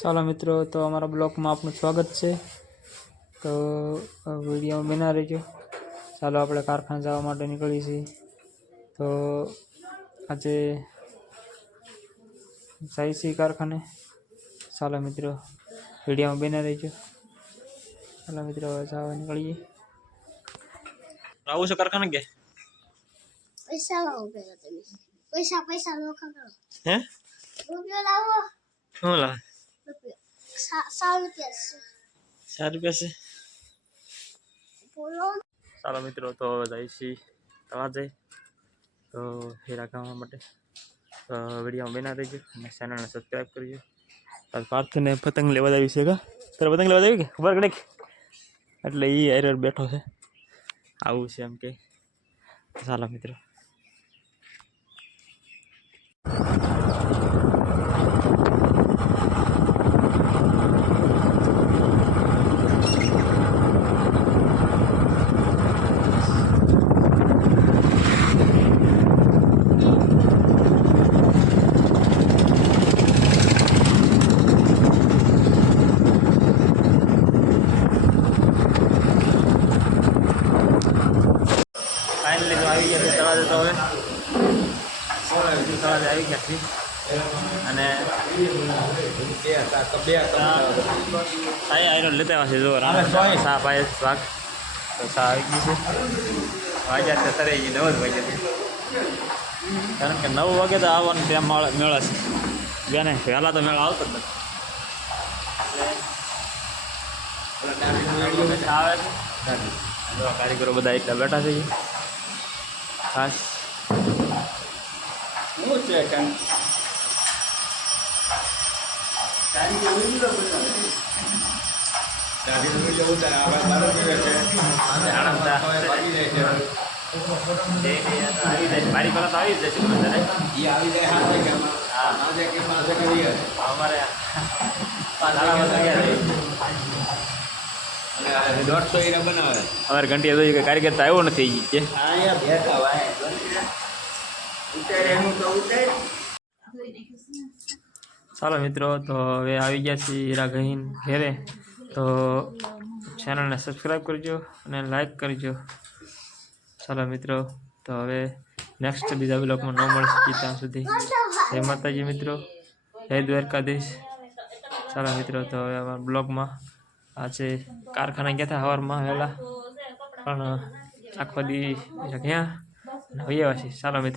ચાલો મિત્રો, તો અમારા બ્લોગમાં આપનું સ્વાગત છે। તો વિડીયો બના રહેજો। ચાલો આપણે કારખાને જવા માટે નીકળી છીએ। તો આજે જાય છીએ કારખાને। ચાલો મિત્રો, વિડીયોમાં બના રહેજો। ચાલો મિત્રો, જવા નીકળીએ। આવું છે કારખાને કે પૈસા લાવો પેલા તમે પૈસા નો ખરો હે રૂપિયા લાવો શું લા ₹100 છે બોલો। ચાલો મિત્રો, તો જાય છીએ તળાજે। તો હીરા ખાવા માટે તો વિડીયો બના દેજો અને ચેનલને સબસ્ક્રાઈબ કરજો। પાર્થને પતંગ લેવા આવી છે તારે પતંગ લેવા આવી કે ખબર કડે એટલે એ એરર બેઠો છે આવું છે એમ કે। ચાલો મિત્રો, ફાઇનલી તો આવી ગયા છે તળાજે। તો હવે તળાજે આવી ગયા છે અને આયરો લેતા આવ્યા છે। જો સા પાય ભાગ તો સા આવી ગઈ છે। વાગ્યા છે તરે 9 વાગ્યા છે, કારણ કે 9 વાગે તો આવવાનું ત્યાં મેળા છે બેને। વહેલા તો મેળા આવતો જ નથી આવે છે। કારીગરો બધા એટલા બેઠા છે ખાસ મારી પેલા તો આવી જ જશે અમારે 150 બનાવે અમારે ઘંટી હતી કે કારીગર તો આવ્યો નથી કે ચાલો મિત્રો, તો હવે આવી ગયા છીએ હીરા ગહીન ઘેરે। તો ચેનલને સબસ્ક્રાઈબ કરજો અને લાઈક કરજો। ચાલો મિત્રો, તો હવે નેક્સ્ટ બીજા બ્લોગમાં ન મળશે ત્યાં સુધી જય માતાજી મિત્રો, જય દ્વારકાધીશ। ચાલો મિત્રો, તો હવે અમારા બ્લોગમાં આજે કારખાને ગયા હતા સવારમાં વહેલા, પણ આખો દી ક્યાં વૈયા છે। ચાલો મિત્રો।